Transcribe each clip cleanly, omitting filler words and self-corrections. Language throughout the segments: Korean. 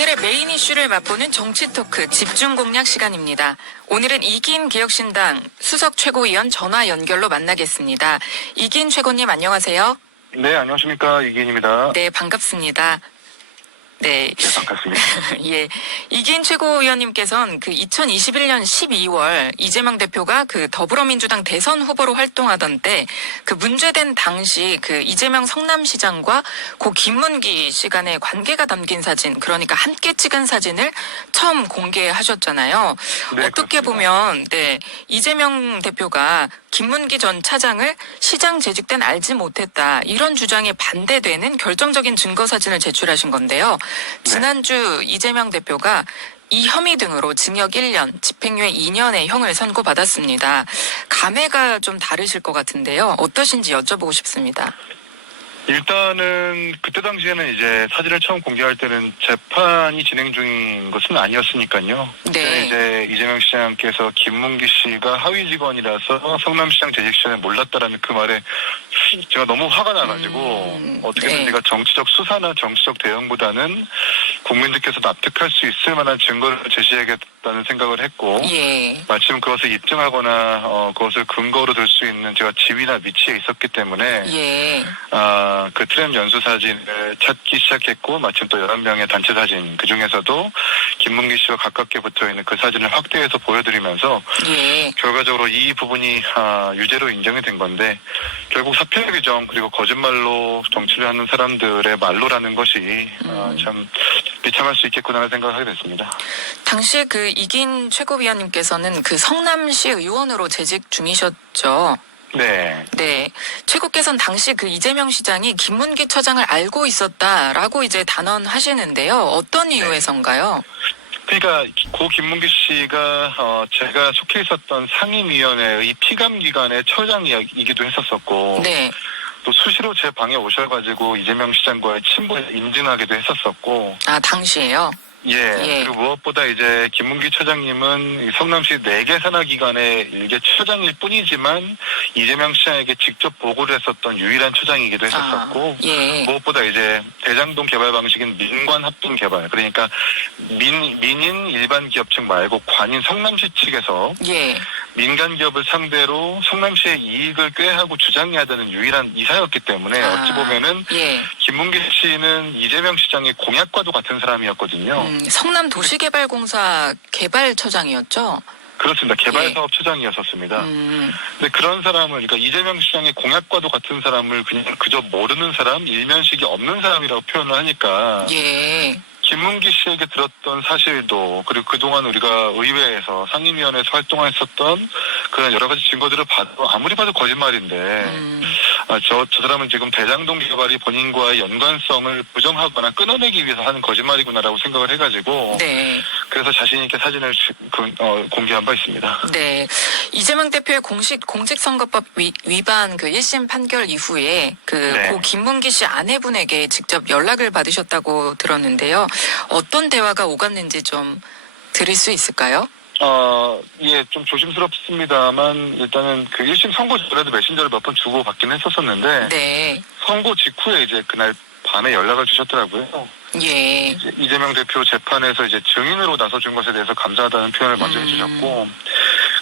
오늘의 메인 이슈를 맛보는 정치 토크 집중 공략 시간입니다. 오늘은 이기인 개혁신당 수석 최고위원 전화 연결로 만나겠습니다. 이기인 최고님 안녕하세요. 네, 안녕하십니까. 이기인입니다. 네, 반갑습니다. 네. 네, 반갑습니다. 예. 이기인 최고위원님께서는 그 2021년 12월 이재명 대표가 그 더불어민주당 대선 후보로 활동하던 때 그 문제된 당시 그 이재명 성남시장과 고 김문기 씨 간의 관계가 담긴 사진, 그러니까 함께 찍은 사진을 처음 공개하셨잖아요. 네, 어떻게 그렇습니다. 보면 네, 이재명 대표가 김문기 전 차장을 시장 재직 땐 알지 못했다, 이런 주장에 반대되는 결정적인 증거 사진을 제출하신 건데요. 지난주 이재명 대표가 이 혐의 등으로 징역 1년, 집행유예 2년의 형을 선고받았습니다. 감회가 좀 다르실 것 같은데요. 어떠신지 여쭤보고 싶습니다. 일단은 그때 당시에는 이제 사진을 처음 공개할 때는 재판이 진행 중인 것은 아니었으니까요. 네. 이제 이재명 시장께서 김문기 씨가 하위 직원이라서 성남시장 재직 시절에 몰랐다라는 그 말에 제가 너무 화가 나가지고 어떻게든 네. 제가 정치적 수사나 정치적 대응보다는 국민들께서 납득할 수 있을 만한 증거를 제시해야겠다는 생각을 했고, 예. 마침 그것을 입증하거나 그것을 근거로 들 수 있는 제가 지위나 위치에 있었기 때문에 예. 그 트램 연수 사진을 찾기 시작했고, 마침 또 11명의 단체 사진, 그 중에서도 김문기 씨와 가깝게 붙어있는 그 사진을 확대해서 보여드리면서 예. 결과적으로 이 부분이 유죄로 인정이 된 건데, 결국 사표 규정 그리고 거짓말로 정치를 하는 사람들의 말로라는 것이 참 비참할 수 있겠구나 생각을 하게 됐습니다. 당시에 그 이긴 최고위원님께서는 그 성남시 의원으로 재직 중이셨죠. 네. 네. 최고께서는 당시 그 이재명 시장이 김문기 처장을 알고 있었다라고 이제 단언하시는데요. 어떤 이유에선가요? 그러니까 고 김문기 씨가 제가 속해 있었던 상임위원회의 피감기관의 처장이기도 했었었고, 네. 또 수시로 제 방에 오셔가지고 이재명 시장과의 친분을 인증하기도 했었었고. 아, 당시에요? 예. 그리고 무엇보다 이제 김문기 처장님은 이 성남시 4개 산하기관의 일개 처장일 뿐이지만 이재명 시장에게 직접 보고를 했었던 유일한 처장이기도 했었었고, 예. 무엇보다 이제 대장동 개발 방식인 민관 합동 개발, 그러니까 민인 일반 기업 측 말고 관인 성남시 측에서 예. 민간 기업을 상대로 성남시의 이익을 꾀하고 주장해야 되는 유일한 이사였기 때문에 어찌 보면은 예. 김문기 씨는 이재명 시장의 공약과도 같은 사람이었거든요. 성남도시개발공사 개발처장이었죠? 그렇습니다. 개발사업처장이었었습니다. 근데 그런 사람을, 그러니까 이재명 시장의 공약과도 같은 사람을 그냥 그저 모르는 사람, 일면식이 없는 사람이라고 표현을 하니까 예. 김문기 씨에게 들었던 사실도, 그리고 그동안 우리가 의회에서 상임위원회에서 활동했었던 그런 여러 가지 증거들을 봐도 아무리 봐도 거짓말인데, 저 사람은 지금 대장동 개발이 본인과의 연관성을 부정하거나 끊어내기 위해서 하는 거짓말이구나라고 생각을 해가지고, 네. 그래서 자신 있게 사진을 공개한 바 있습니다. 네. 이재명 대표의 공직선거법 위반 그 1심 판결 이후에 네. 고 김문기 씨 아내분에게 직접 연락을 받으셨다고 들었는데요. 어떤 대화가 오갔는지 좀 들을 수 있을까요? 예, 좀 조심스럽습니다만, 일단은 그 1심 선고 전에도 메신저를 몇 번 주고받긴 했었었는데, 네. 선고 직후에 이제 그날 밤에 연락을 주셨더라고요. 예. 이재명 대표 재판에서 이제 증인으로 나서준 것에 대해서 감사하다는 표현을 먼저 해주셨고,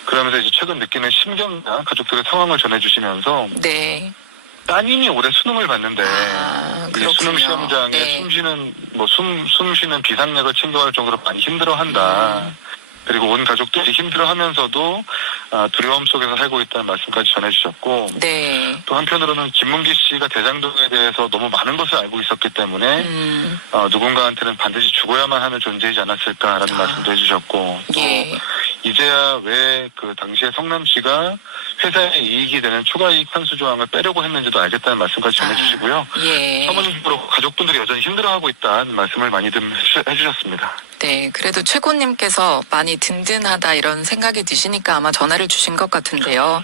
그러면서 이제 최근 느끼는 심경이나 가족들의 상황을 전해주시면서, 네. 따님이 올해 수능을 봤는데, 이제 그렇군요. 수능 시험장에 네. 숨 쉬는 비상약을 챙겨갈 정도로 많이 힘들어한다. 그리고 온 가족들이 힘들어하면서도 두려움 속에서 살고 있다는 말씀까지 전해주셨고, 네. 또 한편으로는 김문기 씨가 대장동에 대해서 너무 많은 것을 알고 있었기 때문에 누군가한테는 반드시 죽어야만 하는 존재이지 않았을까라는 말씀도 해주셨고, 또 예. 이제야 왜 그 당시에 성남시가 회사의 이익이 되는 추가이익 환수 조항을 빼려고 했는지도 알겠다는 말씀까지 전해주시고요. 예. 사모님으로 가족분들이 여전히 힘들어하고 있다는 말씀을 많이들 해주셨습니다. 네, 그래도 최고님께서 많이 든든하다 이런 생각이 드시니까 아마 전화를 주신 것 같은데요.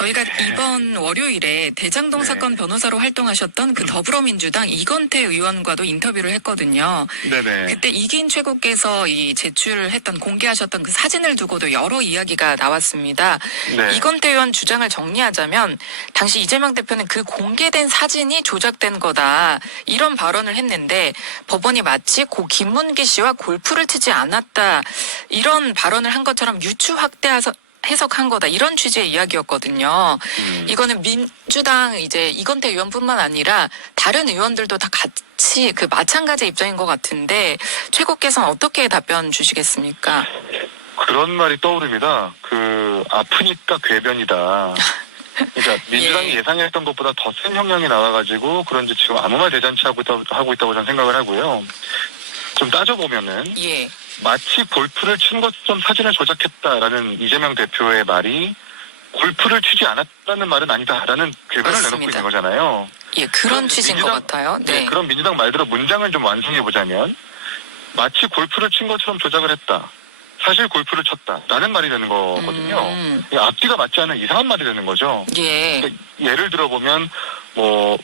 저희가 이번 월요일에 대장동 네. 사건 변호사로 활동하셨던 그 더불어민주당 이건태 의원과도 인터뷰를 했거든요. 네네. 그때 이기인 최고께서 이 제출했던 공개하셨던 그 사진을 두고도 여러 이야기가 나왔습니다. 네. 이건태 의원 주장을 정리하자면 당시 이재명 대표는 그 공개된 사진이 조작된 거다 이런 발언을 했는데 법원이 마치 고 김문기 씨와 골프를 치지 않았다 이런 발언을 한 것처럼 유추 확대해서 해석한 거다 이런 취지의 이야기였거든요. 이거는 민주당 이제 이건태 의원뿐만 아니라 다른 의원들도 다 같이 그 마찬가지 입장인 것 같은데 최고께서는 어떻게 답변 주시겠습니까? 그런 말이 떠오릅니다. 아프니까 궤변이다. 그러니까 민주당이 예상했던 것보다 더 센 형량이 나와가지고 그런지 지금 아무 말 대잔치 하고 있다고 저는 생각을 하고요. 좀 따져보면은 예. 마치 골프를 친 것처럼 사진을 조작했다라는 이재명 대표의 말이 골프를 치지 않았다는 말은 아니다라는 궤변을 내놓고 맞습니다. 있는 거잖아요. 예, 그런 취지인 것 같아요. 네. 그럼 민주당 말대로 문장을 좀 완성해보자면 마치 골프를 친 것처럼 조작을 했다. 사실 골프를 쳤다라는 말이 되는 거거든요. 앞뒤가 맞지 않는 이상한 말이 되는 거죠. 예. 그러니까 예를 들어보면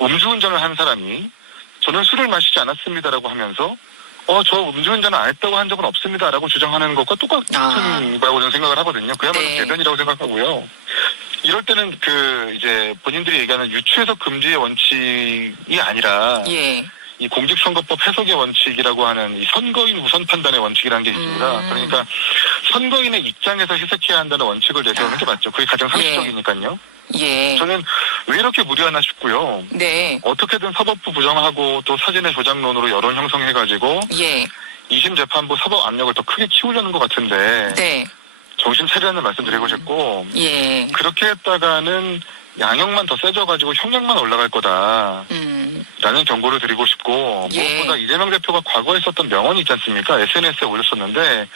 음주운전을 한 사람이 저는 술을 마시지 않았습니다라고 하면서 저 음주운전을 안 했다고 한 적은 없습니다라고 주장하는 것과 똑같은 거라고 저는 생각을 하거든요. 그야말로 네. 궤변이라고 생각하고요. 이럴 때는 이제 본인들이 얘기하는 유추해석 금지의 원칙이 아니라 예. 이 공직선거법 해석의 원칙이라고 하는 이 선거인 우선 판단의 원칙이라는 게 있습니다. 그러니까 선거인의 입장에서 해석해야 한다는 원칙을 내세우는 게 맞죠. 그게 가장 상식적이니까요. 예. 저는 왜 이렇게 무리하나 싶고요. 네. 어떻게든 사법부 부정하고 또 사진의 조작론으로 여론 형성해가지고 예. 2심 재판부 사법 압력을 더 크게 키우려는 것 같은데 네. 정신 차리라는 말씀 드리고 싶고 예. 그렇게 했다가는 양형만 더 세져가지고 형량만 올라갈 거다. 라는 경고를 드리고 싶고 무엇보다 이재명 대표가 과거에 썼던 명언이 있지 않습니까? SNS에 올렸었는데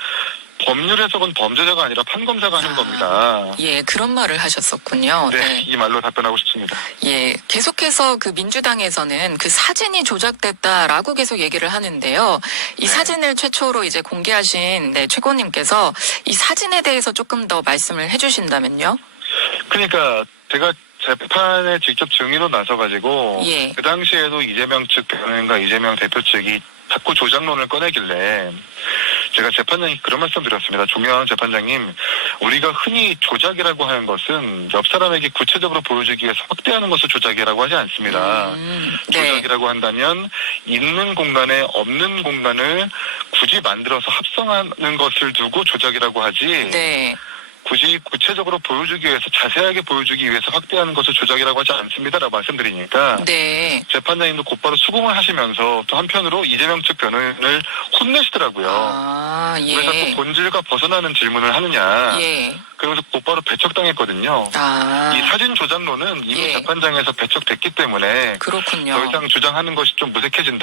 법률 해석은 범죄자가 아니라 판검사가 하는 겁니다. 예, 그런 말을 하셨었군요. 네, 이 말로 답변하고 싶습니다. 예, 계속해서 그 민주당에서는 그 사진이 조작됐다라고 계속 얘기를 하는데요. 이 사진을 최초로 이제 공개하신 최고님께서 이 사진에 대해서 조금 더 말씀을 해주신다면요. 그러니까 제가 재판에 직접 증인으로 나서가지고 예. 그 당시에도 이재명 측 변호인과 이재명 대표 측이 자꾸 조작론을 꺼내길래 제가 재판장님 그런 말씀 드렸습니다. 존경하는 재판장님, 우리가 흔히 조작이라고 하는 것은 옆 사람에게 구체적으로 보여주기 위해서 확대하는 것을 조작이라고 하지 않습니다. 조작이라고 한다면 있는 공간에 없는 공간을 굳이 만들어서 합성하는 것을 두고 조작이라고 하지 네. 굳이 구체적으로 보여주기 위해서 자세하게 보여주기 위해서 확대하는 것을 조작이라고 하지 않습니다라고 말씀드리니까 네. 재판장님도 곧바로 수긍을 하시면서 또 한편으로 이재명 측 변호인을 혼내시더라고요. 예. 왜 자꾸 본질과 벗어나는 질문을 하느냐. 예. 그러면서 곧바로 배척당했거든요. 이 사진 조작론은 이미 재판장에서 배척됐기 때문에 그렇군요. 더 이상 주장하는 것이 좀 무색해질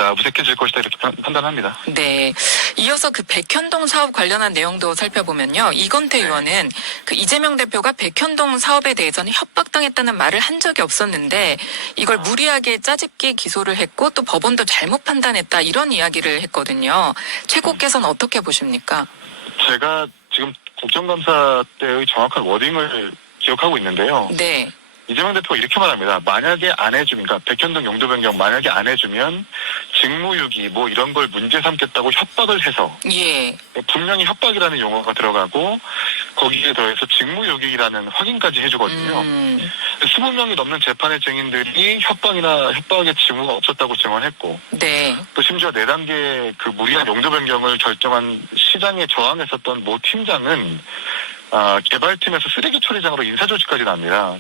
것이다 이렇게 판단합니다. 네. 이어서 그 백현동 사업 관련한 내용도 살펴보면요. 이건태 의원은 그 이재명 대표가 백현동 사업에 대해서는 협박당했다는 말을 한 적이 없었는데 이걸 무리하게 짜집게 기소를 했고 또 법원도 잘못 판단했다 이런 이야기를 했거든요. 최고께서는 어떻게 보십니까? 제가 지금 국정감사 때의 정확한 워딩을 기억하고 있는데요. 네. 이재명 대표가 이렇게 말합니다. 만약에 안 해주면, 그러니까 백현동 용도 변경 만약에 안 해주면 직무유기 뭐 이런 걸 문제 삼겠다고 협박을 해서 예. 분명히 협박이라는 용어가 들어가고 거기에 더해서 직무유기라는 확인까지 해주거든요. 20명이 넘는 재판의 증인들이 협박의 징후가 없었다고 증언했고 네. 또 심지어 4단계 그 무리한 용도 변경을 결정한 시장에 저항했었던 모 팀장은 개발팀에서 쓰레기 처리장으로 인사조치까지 납니다.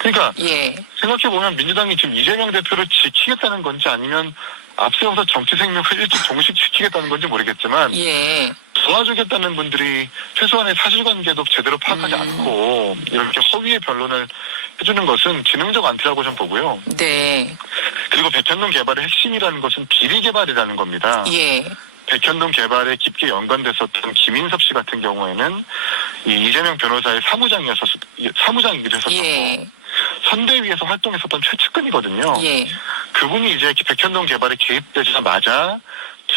그러니까 예. 생각해보면 민주당이 지금 이재명 대표를 지키겠다는 건지 아니면 앞세워서 정치 생명을 일찍 종식시키겠다는 건지 모르겠지만 예. 도와주겠다는 분들이 최소한의 사실관계도 제대로 파악하지 않고 이렇게 허위의 변론을 해주는 것은 지능적 안티라고 좀 보고요. 네. 그리고 백현동 개발의 핵심이라는 것은 비리 개발이라는 겁니다. 예. 백현동 개발에 깊게 연관됐었던 김인섭 씨 같은 경우에는 이 이재명 변호사의 사무장이기도 했었고 예. 선대위에서 활동했었던 최측근이거든요. 예. 그분이 이제 백현동 개발에 개입되자마자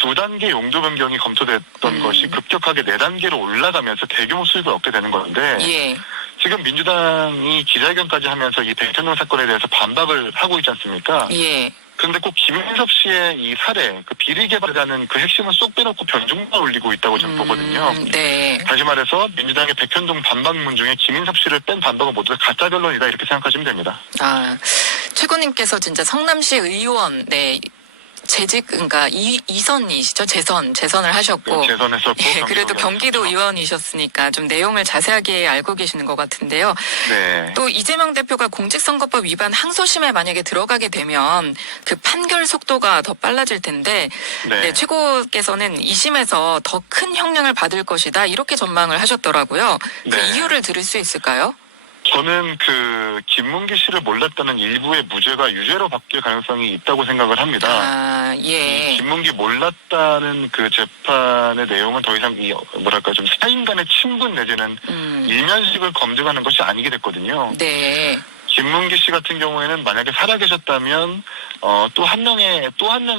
2단계 용도 변경이 검토됐던 것이 급격하게 4단계로 올라가면서 대규모 수익을 얻게 되는 건데 예. 지금 민주당이 기자회견까지 하면서 이 백현동 사건에 대해서 반박을 하고 있지 않습니까? 예. 그런데 꼭 김인섭 씨의 이 사례, 그 비리 개발이라는 그 핵심은 쏙 빼놓고 변종만 올리고 있다고 저는 보거든요. 네. 다시 말해서 민주당의 백현동 반박문 중에 김인섭 씨를 뺀 반박은 모두 다 가짜 변론이다 이렇게 생각하시면 됩니다. 아, 최고님께서 진짜 성남시 의원, 네. 재직, 그러니까 이선이시죠? 재선을 하셨고. 재선했었고. 예, 그래도 경기도 의원이셨으니까 좀 내용을 자세하게 알고 계시는 것 같은데요. 네. 또 이재명 대표가 공직선거법 위반 항소심에 만약에 들어가게 되면 그 판결 속도가 더 빨라질 텐데 네, 최고께서는 2심에서 더 큰 형량을 받을 것이다 이렇게 전망을 하셨더라고요. 그 네. 이유를 들을 수 있을까요? 저는 그 김문기 씨를 몰랐다는 일부의 무죄가 유죄로 바뀔 가능성이 있다고 생각을 합니다. 아, 예. 김문기 몰랐다는 그 재판의 내용은 더 이상 좀 사인 간의 친분 내지는 일면식을 검증하는 것이 아니게 됐거든요. 네. 김문기 씨 같은 경우에는 만약에 살아계셨다면 또 한 명의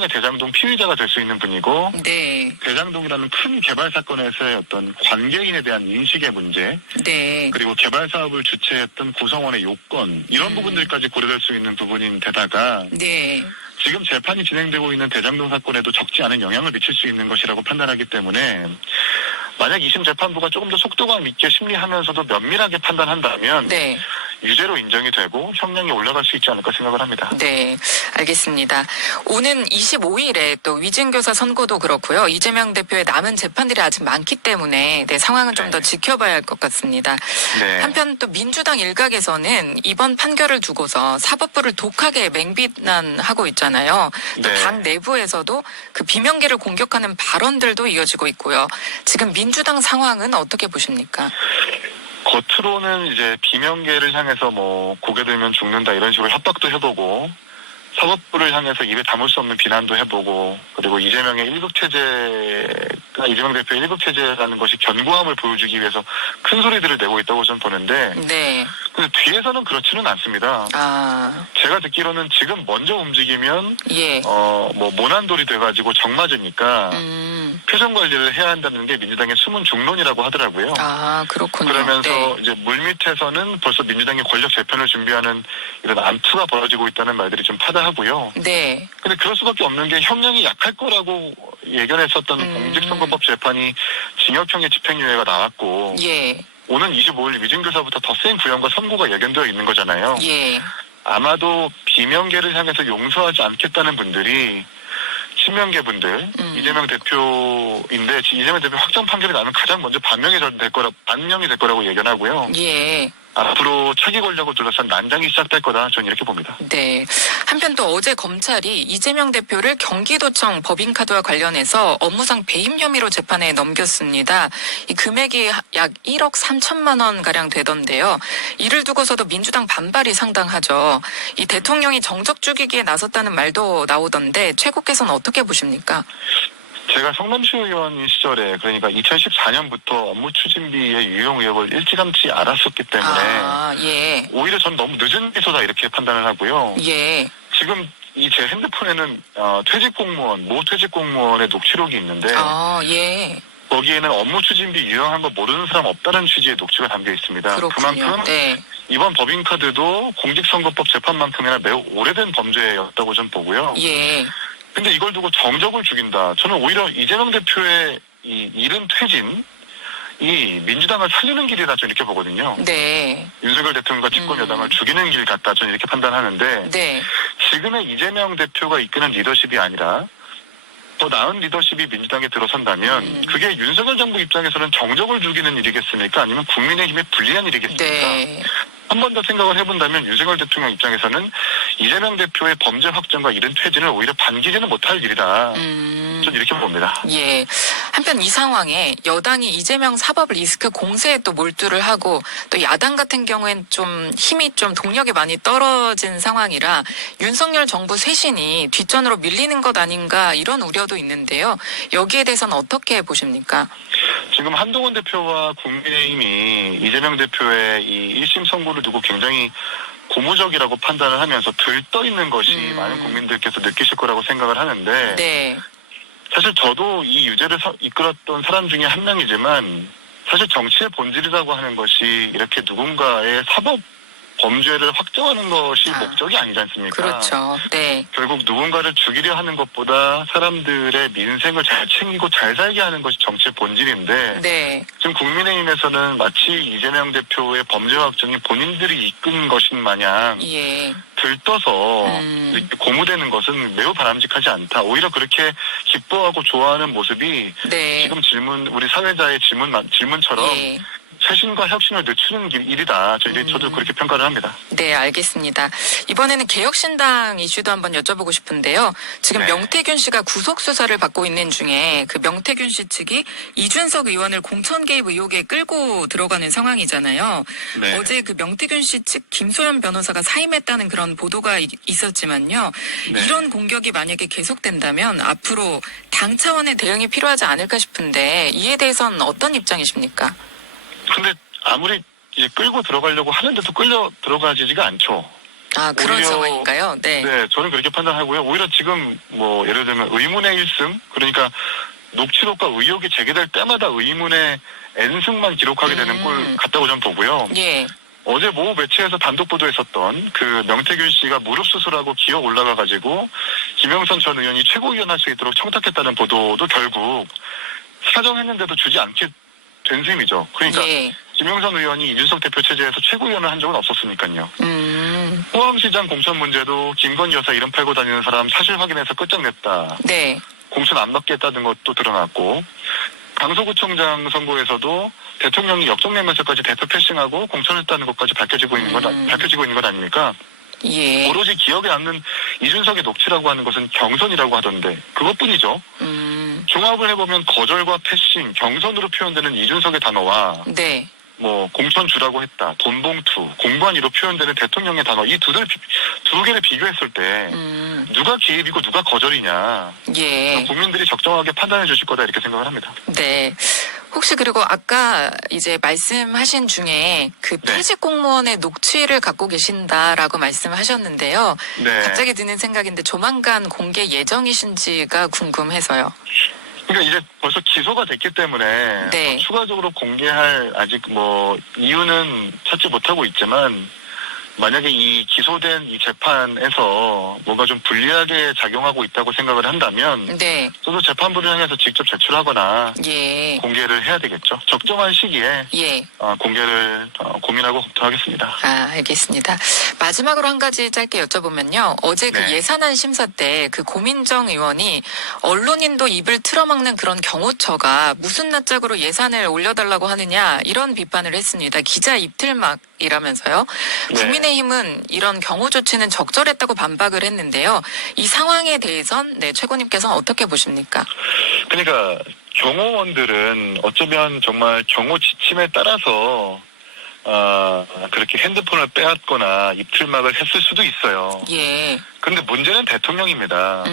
대장동 피의자가 될 수 있는 분이고 네. 대장동이라는 큰 개발 사건에서의 어떤 관계인에 대한 인식의 문제 네. 그리고 개발 사업을 주최했던 구성원의 요건 이런 부분들까지 고려될 수 있는 부분인데다가 네. 지금 재판이 진행되고 있는 대장동 사건에도 적지 않은 영향을 미칠 수 있는 것이라고 판단하기 때문에 만약 2심 재판부가 조금 더 속도감 있게 심리하면서도 면밀하게 판단한다면 네. 유죄로 인정이 되고 형량이 올라갈 수 있지 않을까 생각을 합니다. 네, 알겠습니다. 오는 25일에 또 위증교사 선고도 그렇고요. 이재명 대표의 남은 재판들이 아직 많기 때문에 네, 상황은 좀 더 지켜봐야 할 것 같습니다. 네. 한편 또 민주당 일각에서는 이번 판결을 두고서 사법부를 독하게 맹비난하고 있잖아요. 또 네. 당 내부에서도 그 비명계를 공격하는 발언들도 이어지고 있고요. 지금 민주당 상황은 어떻게 보십니까? 겉으로는 이제 비명계를 향해서 뭐 고개 들면 죽는다 이런 식으로 협박도 해보고 사법부를 향해서 입에 담을 수 없는 비난도 해보고 그리고 이재명 대표의 1급 체제라는 것이 견고함을 보여주기 위해서 큰 소리들을 내고 있다고 저는 보는데 네. 근데 뒤에서는 그렇지는 않습니다. 아. 제가 듣기로는 지금 먼저 움직이면 예. 뭐 모난돌이 돼가지고 정 맞으니까 표정 관리를 해야 한다는 게 민주당의 숨은 중론이라고 하더라고요. 아, 그렇군요. 그러면서 네. 이제 물밑에서는 벌써 민주당의 권력 재편을 준비하는 이런 암투가 벌어지고 있다는 말들이 좀 파다하고요. 네. 근데 그럴 수밖에 없는 게 형량이 약할 거라고 예견했었던 공직선거법 재판이 징역형의 집행유예가 나왔고 예. 오는 25일 위증교사부터 더 센 구형과 선고가 예견되어 있는 거잖아요. 예. 아마도 비명계를 향해서 용서하지 않겠다는 분들이 친명계 분들 이재명 대표인데 이재명 대표 확정 판결이 나면 가장 먼저 반명이 될 거라고 예견하고요. 예. 앞으로 차기 권력을 둘러싼 난장이 시작될 거다. 저는 이렇게 봅니다. 네. 한편 또 어제 검찰이 이재명 대표를 경기도청 법인카드와 관련해서 업무상 배임 혐의로 재판에 넘겼습니다. 이 금액이 약 1억 3천만 원 가량 되던데요. 이를 두고서도 민주당 반발이 상당하죠. 이 대통령이 정적 죽이기에 나섰다는 말도 나오던데 최고께서는 어떻게 보십니까? 제가 성남시 의원 시절에 그러니까 2014년부터 업무 추진비의 유용 의혹을 일찌감치 알았었기 때문에 예. 오히려 전 너무 늦은 기소다 이렇게 판단을 하고요. 예. 지금 이 제 핸드폰에는 모퇴직 공무원의 녹취록이 있는데 예. 거기에는 업무 추진비 유용한 거 모르는 사람 없다는 취지의 녹취가 담겨 있습니다. 그렇군요. 그만큼 네. 이번 법인카드도 공직선거법 재판만큼이나 매우 오래된 범죄였다고 전 보고요. 예. 근데 이걸 두고 정적을 죽인다. 저는 오히려 이재명 대표의 이 이른 퇴진이 민주당을 살리는 길이다 저는 이렇게 보거든요. 네. 윤석열 대통령과 집권 여당을 죽이는 길 같다 저는 이렇게 판단하는데 네. 지금의 이재명 대표가 이끄는 리더십이 아니라 더 나은 리더십이 민주당에 들어선다면 그게 윤석열 정부 입장에서는 정적을 죽이는 일이겠습니까? 아니면 국민의힘에 불리한 일이겠습니까? 네. 한 번 더 생각을 해본다면 윤석열 대통령 입장에서는 이재명 대표의 범죄 확정과 이른 퇴진을 오히려 반기지는 못할 일이다. 저는 이렇게 봅니다. 예. 한편 이 상황에 여당이 이재명 사법 리스크 공세에 또 몰두를 하고 또 야당 같은 경우엔 좀 힘이 좀 동력이 많이 떨어진 상황이라 윤석열 정부 쇄신이 뒷전으로 밀리는 것 아닌가 이런 우려도 있는데요. 여기에 대해서는 어떻게 보십니까? 지금 한동훈 대표와 국민의힘이 이재명 대표의 이 1심 선고를 두고 굉장히 고무적이라고 판단을 하면서 들떠 있는 것이 많은 국민들께서 느끼실 거라고 생각을 하는데 네. 사실 저도 이 유죄를 이끌었던 사람 중에 한 명이지만 사실 정치의 본질이라고 하는 것이 이렇게 누군가의 사법 범죄를 확정하는 것이 목적이 아니지 않습니까? 그렇죠. 네. 결국 누군가를 죽이려 하는 것보다 사람들의 민생을 잘 챙기고 잘 살게 하는 것이 정치의 본질인데 네. 지금 국민의힘에서는 마치 이재명 대표의 범죄 확정이 본인들이 이끈 것인 마냥 예. 들떠서 이렇게 고무되는 것은 매우 바람직하지 않다. 오히려 그렇게 기뻐하고 좋아하는 모습이 네. 지금 우리 사회자의 질문처럼 예. 쇄신과 혁신을 늦추는 일이다. 저도 그렇게 평가를 합니다. 네, 알겠습니다. 이번에는 개혁신당 이슈도 한번 여쭤보고 싶은데요. 지금 네. 명태균 씨가 구속수사를 받고 있는 중에 그 명태균 씨 측이 이준석 의원을 공천 개입 의혹에 끌고 들어가는 상황이잖아요. 네. 어제 그 명태균 씨 측 김소연 변호사가 사임했다는 그런 보도가 있었지만요. 네. 이런 공격이 만약에 계속된다면 앞으로 당 차원의 대응이 필요하지 않을까 싶은데 이에 대해서는 어떤 입장이십니까? 근데 아무리 이제 끌고 들어가려고 하는데도 끌려 들어가지가 않죠. 아, 그런 오히려, 상황인가요? 네. 네, 저는 그렇게 판단하고요. 오히려 지금 뭐 예를 들면 의문의 1승, 그러니까 녹취록과 의혹이 제기될 때마다 의문의 N승만 기록하게 되는 꼴 같다고 저는 보고요. 예. 어제 모 매체에서 단독 보도했었던 그 명태균 씨가 무릎 수술하고 기어 올라가가지고 김영선 전 의원이 최고위원 할 수 있도록 청탁했다는 보도도 결국 사정했는데도 주지 않게 된 셈이죠. 그러니까 예. 김영선 의원이 이준석 대표 체제에서 최고위원을 한 적은 없었으니까요. 포항시장 공천 문제도 김건희 여사 이름 팔고 다니는 사람 사실 확인해서 끝장냈다. 네. 공천 안 받겠다는 것도 드러났고 강서구청장 선거에서도 대통령이 역성내면서까지 대표 패싱하고 공천했다는 것까지 밝혀지고 있는 것 아닙니까? 예. 오로지 기억에 남는 이준석의 녹취라고 하는 것은 경선이라고 하던데 그것뿐이죠. 종합을 해보면 거절과 패싱, 경선으로 표현되는 이준석의 단어와 네. 뭐 공천 주라고 했다, 돈봉투, 공관위로 표현되는 대통령의 단어 이 두 개를 비교했을 때 누가 개입이고 누가 거절이냐 예. 국민들이 적정하게 판단해 주실 거다 이렇게 생각을 합니다. 네. 혹시 그리고 아까 이제 말씀하신 중에 그 네. 퇴직 공무원의 녹취를 갖고 계신다라고 말씀하셨는데요. 네. 갑자기 드는 생각인데 조만간 공개 예정이신지가 궁금해서요. 그러니까 이제 벌써 기소가 됐기 때문에 네. 뭐 추가적으로 공개할 아직 뭐 이유는 찾지 못하고 있지만 만약에 이 기소된 이 재판에서 뭔가 좀 불리하게 작용하고 있다고 생각을 한다면 네. 저도 재판부를 향해서 직접 제출하거나 예. 공개를 해야 되겠죠. 적정한 시기에 예. 공개를 고민하고 검토하겠습니다. 아, 알겠습니다. 마지막으로 한 가지 짧게 여쭤보면요. 어제 그 네. 예산안 심사 때 그 고민정 의원이 언론인도 입을 틀어막는 그런 경호처가 무슨 낯짝으로 예산을 올려달라고 하느냐 이런 비판을 했습니다. 기자 입틀막이라면서요. 네. 국민의힘은 이런 경호 조치는 적절했다고 반박을 했는데요. 이 상황에 대해선 네, 최고님께서는 어떻게 보십니까? 그러니까 경호원들은 어쩌면 정말 경호 지침에 따라서 그렇게 핸드폰을 빼앗거나 입틀막을 했을 수도 있어요. 예. 근데 문제는 대통령입니다.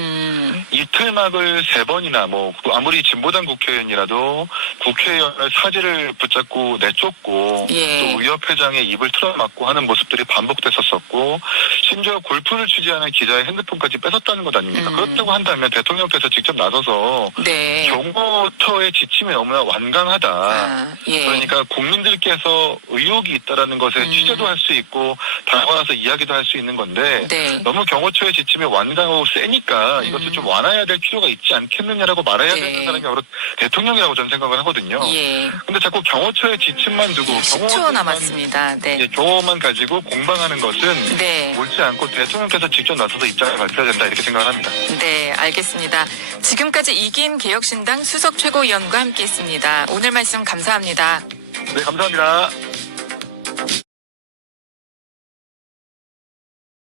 이틀막을 3번이나 뭐 아무리 진보당 국회의원이라도 국회의원을 사지를 붙잡고 내쫓고 예. 또 의협회장의 입을 틀어막고 하는 모습들이 반복됐었었고 심지어 골프를 취재하는 기자의 핸드폰까지 뺏었다는 것 아닙니까? 그렇다고 한다면 대통령께서 직접 나서서 네. 경호처의 지침이 너무나 완강하다. 아, 예. 그러니까 국민들께서 의혹이 있다라는 것에 취재도 할 수 있고 다가와서 이야기도 할 수 있는 건데 네. 너무 경호처의 지침이 완강하고 세니까 이것을 좀 완화해야 될 필요가 있지 않겠느냐라고 말해야 네. 되는 사람이 바로 대통령이라고 저는 생각을 하거든요. 예. 근데 자꾸 경호처의 지침만 두고 10초 남았습니다. 네. 경호만 가지고 공방하는 것은 네. 옳지 않고 대통령께서 직접 나서서 입장을 발표해야 된다 이렇게 생각을 합니다. 네, 알겠습니다. 지금까지 이긴 개혁신당 수석 최고위원과 함께했습니다. 오늘 말씀 감사합니다. 네, 감사합니다.